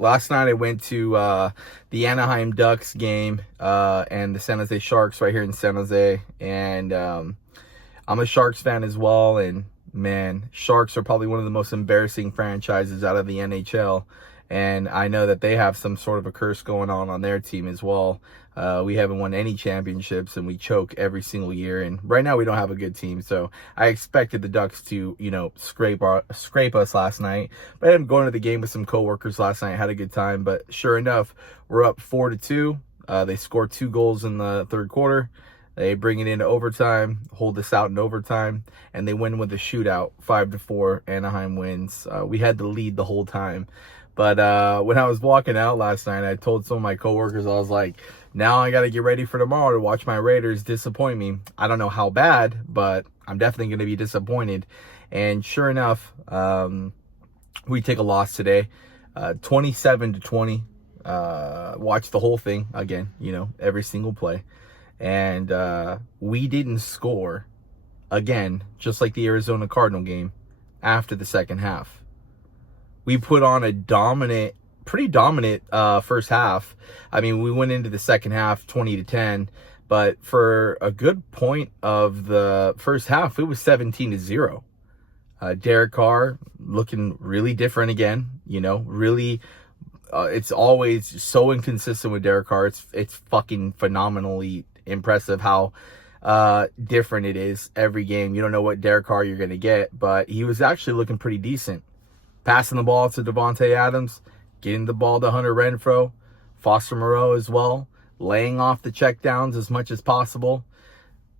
last night I went to the Anaheim Ducks game and the San Jose Sharks right here in San Jose. And I'm a Sharks fan as well. And man, Sharks are probably one of the most embarrassing franchises out of the NHL. And I know that they have some sort of a curse going on their team as well. We haven't won any championships and we choke every single year. And right now we don't have a good team. So I expected the Ducks to, scrape us last night. But I'm going to the game with some coworkers last night. Had a good time. But sure enough, we're up 4-2. They scored 2 goals in the third quarter. They bring it into overtime, hold us out in overtime, and they win with a shootout, 5-4. Anaheim wins. We had the lead the whole time. But when I was walking out last night, I told some of my coworkers, I was like, now I got to get ready for tomorrow to watch my Raiders disappoint me. I don't know how bad, but I'm definitely going to be disappointed. And sure enough, we take a loss today, 27-20. Watch the whole thing again, every single play. And we didn't score again, just like the Arizona Cardinal game after the second half. We put on a pretty dominant first half. I mean, we went into the second half 20-10, but for a good point of the first half, it was 17-0. Derek Carr looking really different again, really. It's always so inconsistent with Derek Carr. It's fucking phenomenally impressive how different it is every game. You don't know what Derek Carr you're going to get, but he was actually looking pretty decent. Passing the ball to Devontae Adams, getting the ball to Hunter Renfrow, Foster Moreau as well, laying off the checkdowns as much as possible.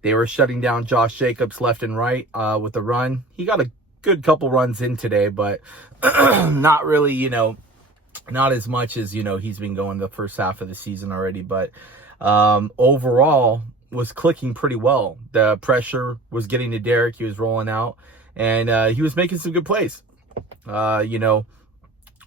They were shutting down Josh Jacobs left and right with the run. He got a good couple runs in today, but not really, not as much as, he's been going the first half of the season already. But overall, was clicking pretty well. The pressure was getting to Derek. He was rolling out, and he was making some good plays.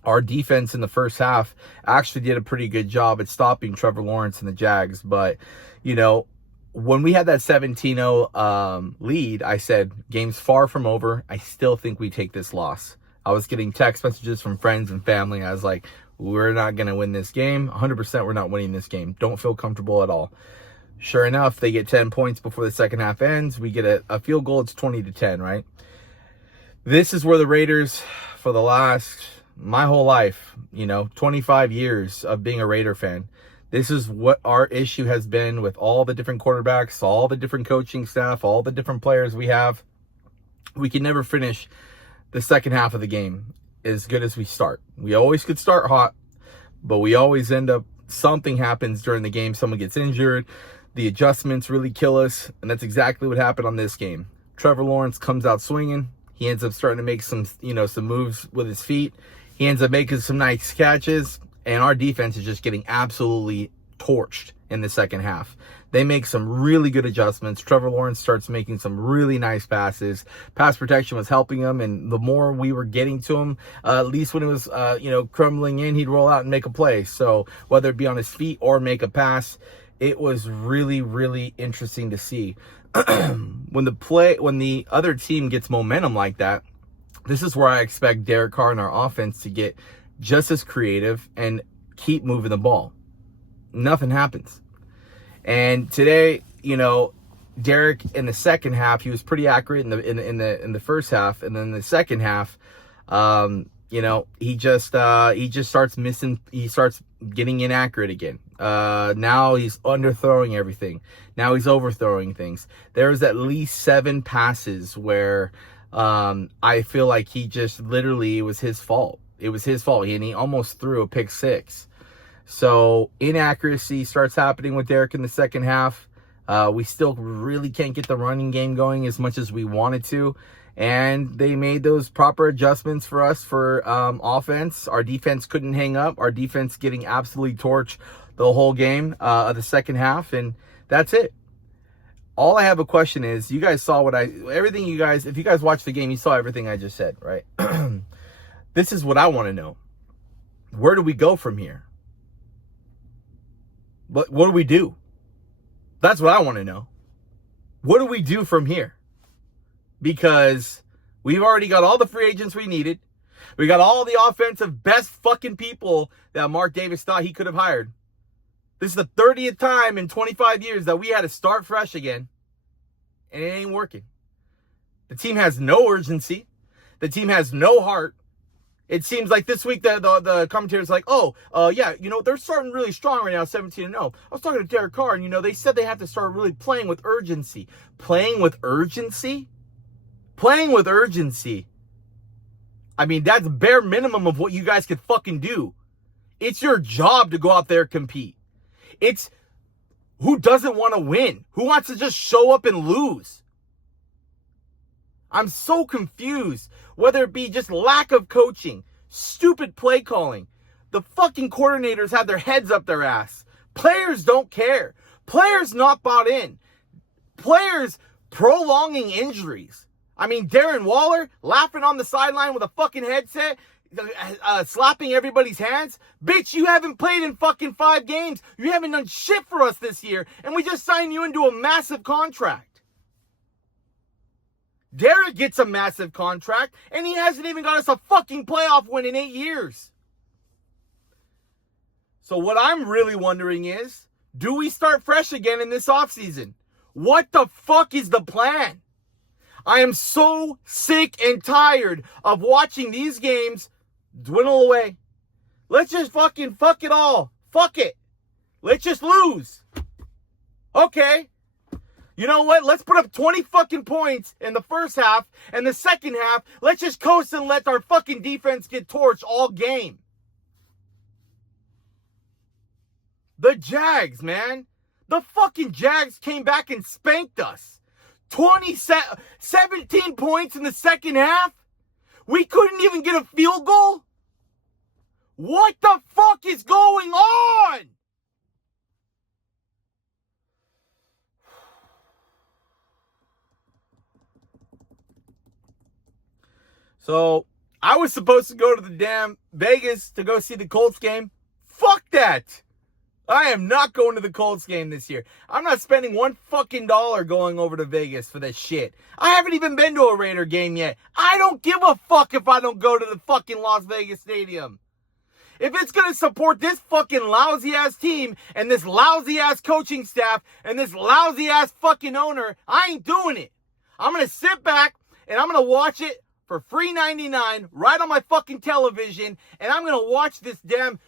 Our defense in the first half actually did a pretty good job at stopping Trevor Lawrence and the Jags. But, when we had that 17-0 lead, I said, game's far from over. I still think we take this loss. I was getting text messages from friends and family. I was like, we're not going to win this game. 100% we're not winning this game. Don't feel comfortable at all. Sure enough, they get 10 points before the second half ends. We get a field goal. It's 20-10, right? This is where the Raiders, for my whole life, 25 years of being a Raider fan, this is what our issue has been with all the different quarterbacks, all the different coaching staff, all the different players we have. We can never finish the second half of the game as good as we start. We always could start hot, but we always end up, something happens during the game. Someone gets injured. The adjustments really kill us, and that's exactly what happened on this game. Trevor Lawrence comes out swinging. He ends up starting to make some moves with his feet. He ends up making some nice catches, and our defense is just getting absolutely torched in the second half. They make some really good adjustments. Trevor Lawrence starts making some really nice passes. Pass protection was helping him, and the more we were getting to him, at least when it was, crumbling in, he'd roll out and make a play. So whether it be on his feet or make a pass, it was really, really interesting to see. When the other team gets momentum like that, this is where I expect Derek Carr and our offense to get just as creative and keep moving the ball. Nothing happens. And today, Derek in the second half, he was pretty accurate in the first half, and then the second half, he just starts missing. He starts getting inaccurate again. Now he's underthrowing everything. Now he's overthrowing things. There's at least 7 passes where I feel like he just literally, it was his fault. It was his fault. And he almost threw a pick 6. So inaccuracy starts happening with Derek in the second half. We still really can't get the running game going as much as we wanted to. And they made those proper adjustments for us for offense. Our defense couldn't hang up. Our defense getting absolutely torched the whole game of the second half. And that's it. All I have a question is, you guys saw if you guys watched the game, you saw everything I just said, right? This is what I want to know. Where do we go from here? What do we do? That's what I want to know. What do we do from here? Because we've already got all the free agents we needed. We got all the offensive best fucking people that Mark Davis thought he could have hired. This is the 30th time in 25 years that we had to start fresh again. And it ain't working. The team has no urgency. The team has no heart. It seems like this week the commentators like, yeah, they're starting really strong right now, 17-0. I was talking to Derek Carr, and, they said they have to start really playing with urgency. Playing with urgency? Playing with urgency. I mean, that's bare minimum of what you guys could fucking do. It's your job to go out there and compete. It's who doesn't want to win? Who wants to just show up and lose? I'm so confused. Whether it be just lack of coaching, stupid play calling. The fucking coordinators have their heads up their ass. Players don't care. Players not bought in. Players prolonging injuries. I mean, Darren Waller laughing on the sideline with a fucking headset, slapping everybody's hands. Bitch, you haven't played in fucking 5 games. You haven't done shit for us this year, and we just signed you into a massive contract. Derek gets a massive contract, and he hasn't even got us a fucking playoff win in 8 years. So what I'm really wondering is, do we start fresh again in this offseason? What the fuck is the plan? I am so sick and tired of watching these games dwindle away. Let's just fucking fuck it all. Fuck it. Let's just lose. Okay. You know what? Let's put up 20 fucking points in the first half, and the second half, let's just coast and let our fucking defense get torched all game. The Jags, man. The fucking Jags came back and spanked us. 17 points in the second half? We couldn't even get a field goal? What the fuck is going on? So, I was supposed to go to the damn Vegas to go see the Colts game. Fuck that. I am not going to the Colts game this year. I'm not spending $1 fucking going over to Vegas for this shit. I haven't even been to a Raider game yet. I don't give a fuck if I don't go to the fucking Las Vegas Stadium. If it's going to support this fucking lousy-ass team and this lousy-ass coaching staff and this lousy-ass fucking owner, I ain't doing it. I'm going to sit back and I'm going to watch it for free $99 right on my fucking television, and I'm going to watch this damn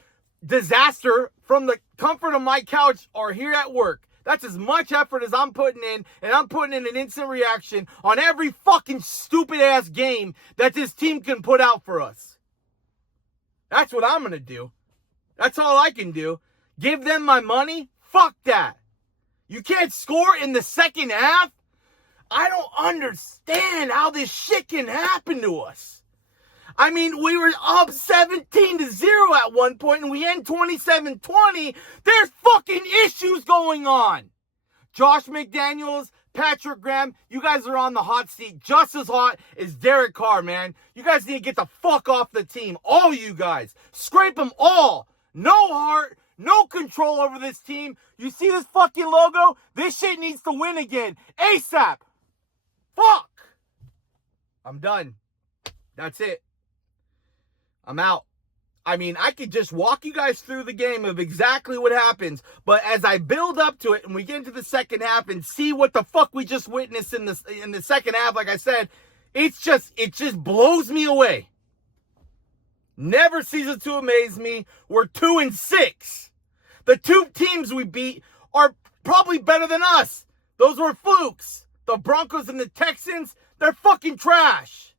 disaster from the comfort of my couch or here at work. That's as much effort as I'm putting in, and I'm putting in an instant reaction on every fucking stupid-ass game that this team can put out for us. That's what I'm going to do. That's all I can do. Give them my money? Fuck that. You can't score in the second half? I don't understand how this shit can happen to us. I mean, we were up 17-0 at one point, and we end 27-20. There's fucking issues going on. Josh McDaniels, Patrick Graham, you guys are on the hot seat just as hot as Derek Carr, man. You guys need to get the fuck off the team. All you guys. Scrape them all. No heart, no control over this team. You see this fucking logo? This shit needs to win again. ASAP. Fuck! I'm done. That's it. I'm out. I mean, I could just walk you guys through the game of exactly what happens, but as I build up to it and we get into the second half and see what the fuck we just witnessed in the second half, like I said, it just blows me away. Never ceases to amaze me. We're 2-6. The 2 teams we beat are probably better than us. Those were flukes. The Broncos and the Texans, they're fucking trash.